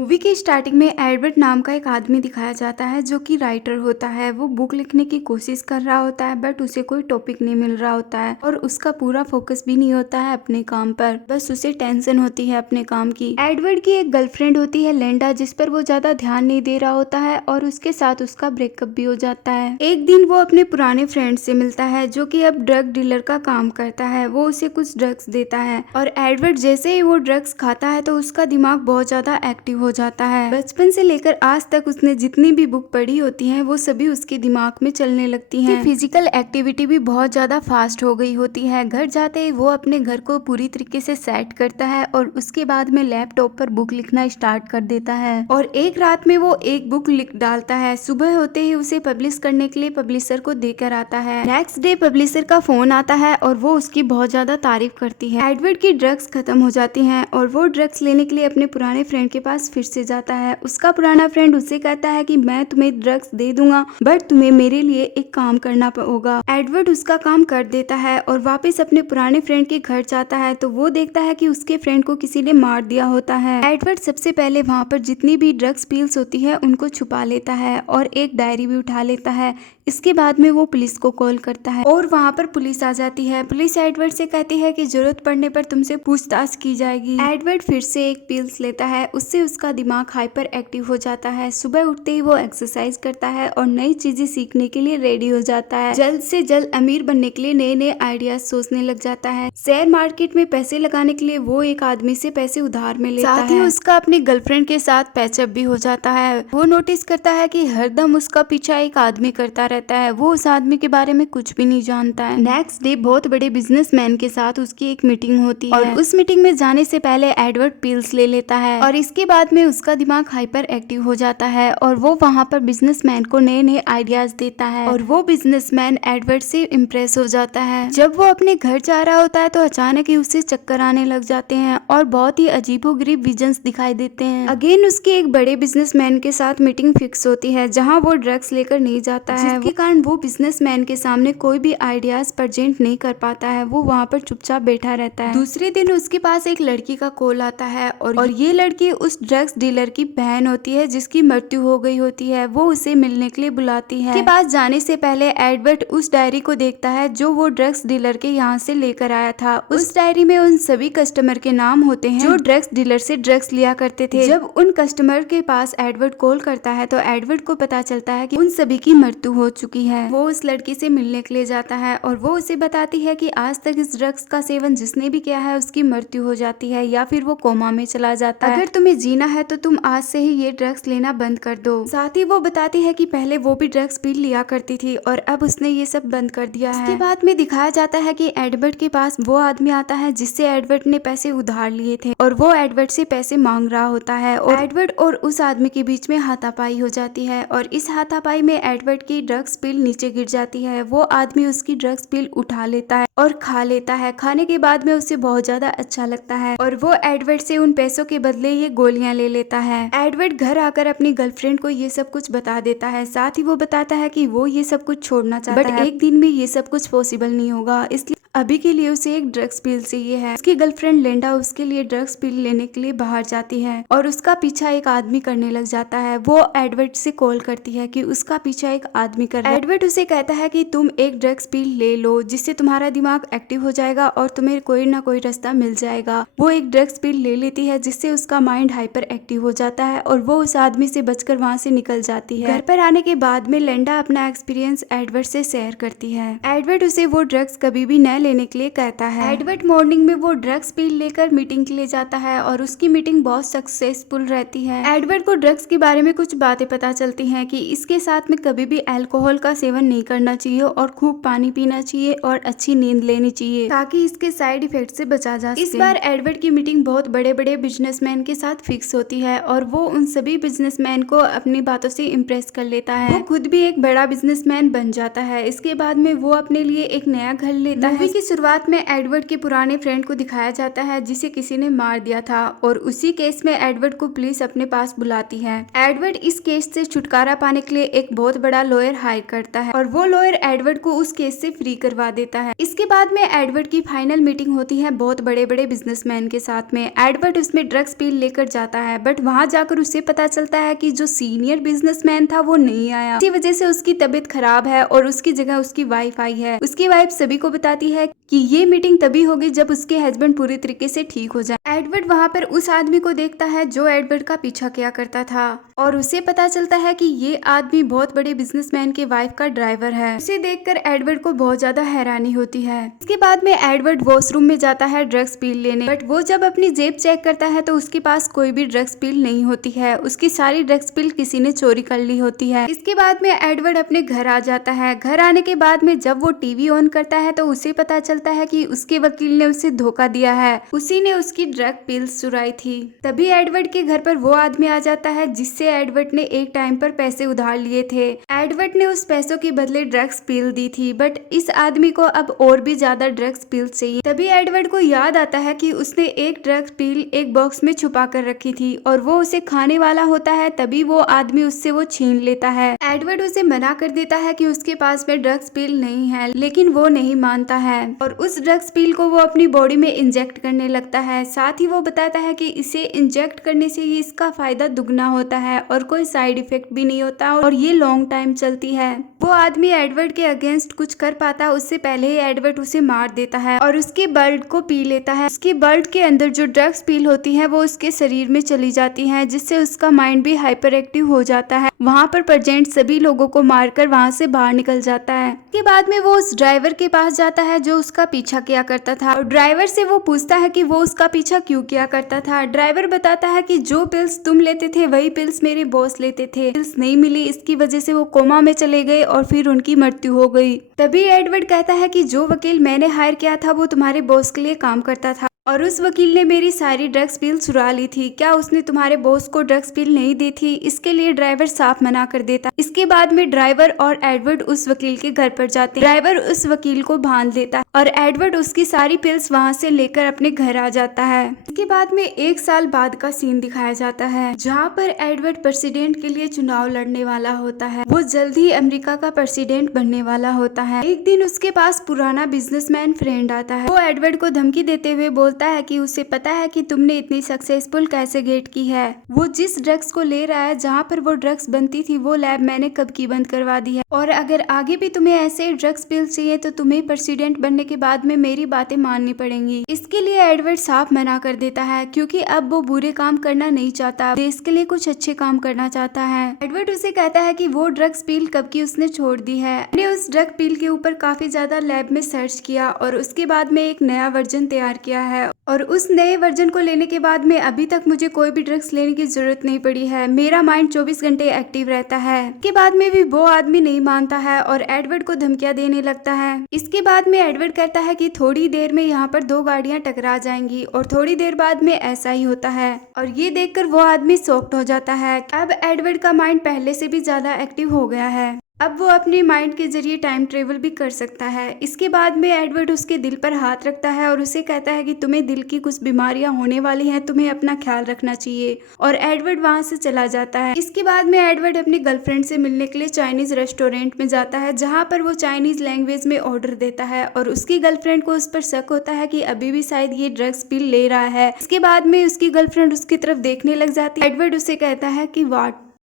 Movie के starting में Edward नाम का एक आदमी दिखाया जाता है जो कि राइटर होता है। वो बुक लिखने की कोशिश कर रहा होता है बट उसे कोई टॉपिक नहीं मिल रहा होता है और उसका पूरा फोकस भी नहीं होता है अपने काम पर, बस उसे टेंशन होती है अपने काम की। एडवर्ड की एक गर्लफ्रेंड होती है लेंडा, जिस पर वो ज्यादा ध्यान नहीं दे रहा होता है और उसके साथ उसका ब्रेकअप भी हो जाता है। एक दिन वो अपने पुराने फ्रेंड से मिलता है जो कि अब ड्रग डीलर का काम करता है। वो उसे कुछ ड्रग्स देता है और एडवर्ड जैसे ही वो ड्रग्स खाता है तो उसका दिमाग बहुत ज्यादा एक्टिव हो जाता है। बचपन से लेकर आज तक उसने जितनी भी बुक पढ़ी होती हैं वो सभी उसके दिमाग में चलने लगती हैं। फिजिकल एक्टिविटी भी बहुत ज्यादा फास्ट हो गई होती है। घर जाते ही वो अपने घर को पूरी तरीके से सेट करता है और उसके बाद में लैपटॉप पर बुक लिखना स्टार्ट कर देता है और एक रात में वो एक बुक लिख डालता है। सुबह होते ही उसे पब्लिश करने के लिए पब्लिशर को देकर आता है। नेक्स्ट डे पब्लिशर का फोन आता है और वो उसकी बहुत ज्यादा तारीफ करती है। एडवर्ड की ड्रग्स खत्म हो जाती हैं और वो ड्रग्स लेने के लिए अपने पुराने फ्रेंड के पास फिर से जाता है। उसका पुराना फ्रेंड उसे कहता है कि मैं तुम्हें ड्रग्स दे दूंगा बट तुम्हें मेरे लिए एक काम करना होगा। एडवर्ड उसका काम कर देता है और वापस अपने पुराने फ्रेंड के घर जाता है तो वो देखता है कि उसके फ्रेंड को किसी ने मार दिया होता है। एडवर्ड सबसे पहले वहाँ पर जितनी भी ड्रग्स पील्स होती है उनको छुपा लेता है और एक डायरी भी उठा लेता है। इसके बाद में वो पुलिस को कॉल करता है और वहाँ पर पुलिस आ जाती है। पुलिस एडवर्ड से कहती है कि जरूरत पड़ने पर तुमसे पूछताछ की जाएगी। एडवर्ड फिर से एक पिल्स लेता है, उससे उसका दिमाग हाइपर एक्टिव हो जाता है। सुबह उठते ही वो एक्सरसाइज करता है और नई चीजें सीखने के लिए रेडी हो जाता है। जल्द से जल्द अमीर बनने के लिए नए नए आइडियाज सोचने लग जाता है। शेयर मार्केट में पैसे लगाने के लिए वो एक आदमी से पैसे उधार में लेता है। साथ ही उसका अपनी गर्लफ्रेंड के साथ पैचअप भी हो जाता है। वो नोटिस करता है कि हरदम उसका पीछा एक आदमी करता रहता है। वो उस आदमी के बारे में कुछ भी नहीं जानता है। नेक्स्ट डे बहुत बड़े बिजनेसमैन के साथ उसकी एक मीटिंग होती है और उस मीटिंग में जाने से पहले एडवर्ड पिल्स ले लेता है और इसके बाद में उसका दिमाग हाइपर एक्टिव हो जाता है और वो वहाँ पर बिजनेसमैन को नए नए आइडियाज देता है और वो बिजनेसमैन एडवर्ड से इम्प्रेस हो जाता है। जब वो अपने घर जा रहा होता है तो अचानक ही उसे चक्कर आने लग जाते हैं और बहुत ही अजीबोगरीब विजन्स दिखाई देते हैं। अगेन उसकी एक बड़े बिजनेसमैन के साथ मीटिंग फिक्स होती है जहाँ वो ड्रग्स लेकर नहीं जाता है, जिसके कारण वो बिजनेसमैन के सामने कोई भी आइडियाज प्रेजेंट नहीं कर पाता है। वो वहाँ पर चुपचाप बैठा रहता है। दूसरे दिन उसके पास एक लड़की का कॉल आता है और ये लड़की उस ड्रग्स डीलर की बहन होती है जिसकी मृत्यु हो गई होती है। वो उसे मिलने के लिए बुलाती है। के पास जाने से पहले एडवर्ड उस डायरी को देखता है जो वो ड्रग्स डीलर के यहाँ से लेकर आया था। उस डायरी में उन सभी कस्टमर के नाम होते हैं जो ड्रग्स डीलर से ड्रग्स लिया करते थे। जब उन कस्टमर के पास एडवर्ड कॉल करता है तो एडवर्ड को पता चलता है कि उन सभी की मृत्यु हो चुकी है। वो उस लड़की से मिलने के लिए जाता है और वो उसे बताती है कि आज तक इस ड्रग्स का सेवन जिसने भी किया है उसकी मृत्यु हो जाती है या फिर वो कोमा में चला जाता है। अगर तुम्हें जीना है तो तुम आज से ही ये ड्रग्स लेना बंद कर दो। साथ ही वो बताती है कि पहले वो भी ड्रग्स पी लिया करती थी और अब उसने ये सब बंद कर दिया है। इसके बाद में दिखाया जाता है कि एडवर्ड के पास वो आदमी आता है जिससे एडवर्ड ने पैसे उधार लिए थे और वो एडवर्ड से पैसे मांग रहा होता है और एडवर्ड और उस आदमी के बीच में हाथापाई हो जाती है और इस हाथापाई में एडवर्ड की ड्रग्स पिल नीचे गिर जाती है। वो आदमी उसकी ड्रग्स पिल उठा लेता है और खा लेता है। खाने के बाद में उसे बहुत ज्यादा अच्छा लगता है और वो एडवर्ड से उन पैसों के बदले ये गोलियां ले लेता है। एडवर्ड घर आकर अपनी गर्लफ्रेंड को ये सब कुछ बता देता है। साथ ही वो बताता है कि वो ये सब कुछ छोड़ना चाहता है बट एक दिन में ये सब कुछ पॉसिबल नहीं होगा, इसलिए अभी के लिए उसे एक ड्रग्स पिल चाहिए है। उसकी गर्लफ्रेंड लेंडा उसके लिए ड्रग्स पिल लेने के लिए बाहर जाती है और उसका पीछा एक आदमी करने लग जाता है। वो एडवर्ड से कॉल करती है कि उसका पीछा एक आदमी कर रहा है। एडवर्ड उसे कहता है कि तुम एक ड्रग्स पिल ले लो जिससे तुम्हारा दिमाग एक्टिव हो जाएगा और तुम्हें कोई ना कोई रास्ता मिल जाएगा। वो एक ड्रग्स पिल ले लेती है जिससे उसका माइंड हाइपर एक्टिव हो जाता है और वो उस आदमी से बचकर वहाँ से निकल जाती है। घर पर आने के बाद में लेंडा अपना एक्सपीरियंस एडवर्ड से शेयर करती है। एडवर्ड उसे वो ड्रग्स कभी भी न लेने के लिए कहता है। एडवर्ड मॉर्निंग में वो ड्रग्स पिल लेकर मीटिंग के लिए जाता है और उसकी मीटिंग बहुत सक्सेसफुल रहती है। एडवर्ड को ड्रग्स के बारे में कुछ बातें पता चलती हैं कि इसके साथ में कभी भी अल्कोहल का सेवन नहीं करना चाहिए और खूब पानी पीना चाहिए और अच्छी नींद लेनी चाहिए ताकि इसके साइड इफेक्ट से बचा जा सके। इस बार एडवर्ड की मीटिंग बहुत बड़े बड़े बिजनेसमैन के साथ फिक्स होती है और वो उन सभी बिजनेसमैन को अपनी बातों से इम्प्रेस कर लेता है। वो खुद भी एक बड़ा बिजनेसमैन बन जाता है। इसके बाद में वो अपने लिए एक नया घर लेता है। मूवी की शुरुआत में एडवर्ड के पुराने फ्रेंड को दिखाया जाता है जिसे किसी ने मार दिया था और उसी केस में एडवर्ड को पुलिस अपने पास बुलाती है। एडवर्ड इस केस से छुटकारा पाने के लिए एक बहुत बड़ा लॉयर हायर करता है और वो लॉयर एडवर्ड को उस केस से फ्री करवा देता है। इसके बाद में एडवर्ड की फाइनल मीटिंग होती है बहुत बड़े बड़े बिजनेसमैन के साथ में। एडवर्ड उसमें ड्रग्स पिल लेकर जाता है, बट वहाँ जाकर उसे पता चलता है कि जो सीनियर बिजनेसमैन था वो नहीं आया। इसी वजह से उसकी तबीयत खराब है और उसकी जगह उसकी वाइफ आई है। उसकी वाइफ सभी को बताती है कि ये मीटिंग तभी होगी जब उसके हस्बैंड पूरी तरीके से ठीक हो जाए। एडवर्ड वहाँ पर उस आदमी को देखता है जो एडवर्ड का पीछा किया करता था और उसे पता चलता है कि ये आदमी बहुत बड़े बिजनेसमैन के वाइफ का ड्राइवर है। उसे देखकर एडवर्ड को बहुत ज्यादा हैरानी होती है। इसके बाद में एडवर्ड वॉशरूम में जाता है ड्रग्स पील लेने, बट वो जब अपनी जेब चेक करता है तो उसके पास कोई भी ड्रग्स पील नहीं होती है। उसकी सारी ड्रग्स पील किसी ने चोरी कर ली होती है। इसके बाद में एडवर्ड अपने घर आ जाता है। घर आने के बाद में जब वो टीवी ऑन करता है तो उसे पता चलता है कि उसके वकील ने उसे धोखा दिया है, उसी ने उसकी ड्रग पिल्स चुराई थी। तभी एडवर्ड के घर पर वो आदमी आ जाता है जिससे एडवर्ड ने एक टाइम पर पैसे उधार लिए थे। एडवर्ड ने उस पैसों के बदले ड्रग्स पिल दी थी, बट इस आदमी को अब और भी ज्यादा ड्रग्स पिल चाहिए। तभी एडवर्ड को याद आता है कि उसने एक ड्रग्स पिल एक बॉक्स में छुपा कर रखी थी और वो उसे खाने वाला होता है। तभी वो आदमी उससे वो छीन लेता है। एडवर्ड उसे मना कर देता है कि उसके पास में ड्रग्स पिल नहीं है, लेकिन वो नहीं मानता है और उस ड्रग्स पिल को वो अपनी बॉडी में इंजेक्ट करने लगता है। साथ ही वो बताता है कि इसे इंजेक्ट करने से ही इसका फायदा दुगना होता है और कोई साइड इफेक्ट भी नहीं होता और ये लॉन्ग टाइम चलती है। वो आदमी एडवर्ड के अगेंस्ट कुछ कर पाता उससे पहले ही एडवर्ड उसे मार देता है और उसके ब्लड को पी लेता है। उसके ब्लड के अंदर जो ड्रग्स पील होती है वो उसके शरीर में चली जाती है, जिससे उसका माइंड भी हाइपर एक्टिव हो जाता है। वहाँ पर प्रेजेंट सभी लोगों को मारकर वहाँ से बाहर निकल जाता है। इसके बाद में वो उस ड्राइवर के पास जाता है जो उसका पीछा किया करता था और ड्राइवर से वो पूछता है कि वो उसका पीछा क्यों किया करता था। ड्राइवर बताता है कि जो पिल्स तुम लेते थे वही पिल्स मेरे बॉस लेते थे, पिल्स नहीं मिली, इसकी वजह से वो कोमा में चले गए और फिर उनकी मृत्यु हो गई। तभी एडवर्ड कहता है कि जो वकील मैंने हायर किया था वो तुम्हारे बॉस के लिए काम करता था और उस वकील ने मेरी सारी ड्रग्स पिल चुरा ली थी। क्या उसने तुम्हारे बॉस को ड्रग्स पिल नहीं दी थी? इसके लिए ड्राइवर साफ मना कर देता। इसके बाद में ड्राइवर और एडवर्ड उस वकील के घर पर जाते हैं। ड्राइवर उस वकील को बांध देता और एडवर्ड उसकी सारी पिल्स वहाँ से लेकर अपने घर आ जाता है। इसके बाद में 1 साल बाद का सीन दिखाया जाता है जहाँ पर एडवर्ड प्रेसिडेंट के लिए चुनाव लड़ने वाला होता है। वो जल्द ही अमेरिका का प्रेसिडेंट बनने वाला होता है। एक दिन उसके पास पुराना बिजनेसमैन फ्रेंड आता है। वो एडवर्ड को धमकी देते हुए बोलता है कि उसे पता है कि तुमने इतनी सक्सेसफुल कैसे गेट की है। वो जिस ड्रग्स को ले रहा है जहाँ पर वो ड्रग्स बनती थी वो लैब मैंने कब की बंद करवा दी है और अगर आगे भी तुम्हें ऐसे ड्रग्स पिल चाहिए तो तुम्हें प्रेसिडेंट बनने के बाद में मेरी बातें माननी पड़ेंगी। इसके लिए एडवर्ड साफ मना कर देता है क्योंकि अब वो बुरे काम करना नहीं चाहता, देश के लिए कुछ अच्छे काम करना चाहता है। एडवर्ड उसे कहता है कि वो ड्रग्स पिल कब की उसने छोड़ दी है। मैंने उस ड्रग पिल के ऊपर काफी ज्यादा लैब में सर्च किया और उसके बाद में एक नया वर्जन तैयार किया है और उस नए वर्जन को लेने के बाद में अभी तक मुझे कोई भी ड्रग्स लेने की जरूरत नहीं पड़ी है। मेरा माइंड 24 घंटे एक्टिव रहता है। इसके बाद में भी वो आदमी नहीं मानता है और एडवर्ड को धमकियां देने लगता है। इसके बाद में एडवर्ड कहता है कि थोड़ी देर में यहाँ पर 2 गाड़ियां टकरा जाएंगी और थोड़ी देर बाद में ऐसा ही होता है और ये देखकर वो आदमी शॉक्ड हो जाता है। अब एडवर्ड का माइंड पहले से भी ज्यादा एक्टिव हो गया है। अब वो अपने माइंड के जरिए टाइम ट्रेवल भी कर सकता है। इसके बाद में एडवर्ड उसके दिल पर हाथ रखता है और उसे कहता है कि तुम्हें दिल की कुछ बीमारियां होने वाली हैं, तुम्हें अपना ख्याल रखना चाहिए और एडवर्ड वहां से चला जाता है। इसके बाद में एडवर्ड अपनी गर्लफ्रेंड से मिलने के लिए चाइनीज रेस्टोरेंट में जाता है जहाँ पर वो चाइनीज लैंग्वेज में ऑर्डर देता है और उसकी गर्लफ्रेंड को उस पर शक होता है कि अभी भी शायद ये ड्रग्स पिल ले रहा है। इसके बाद में उसकी गर्लफ्रेंड उसकी तरफ देखने लग जाती है। एडवर्ड उसे कहता है कि व्हाट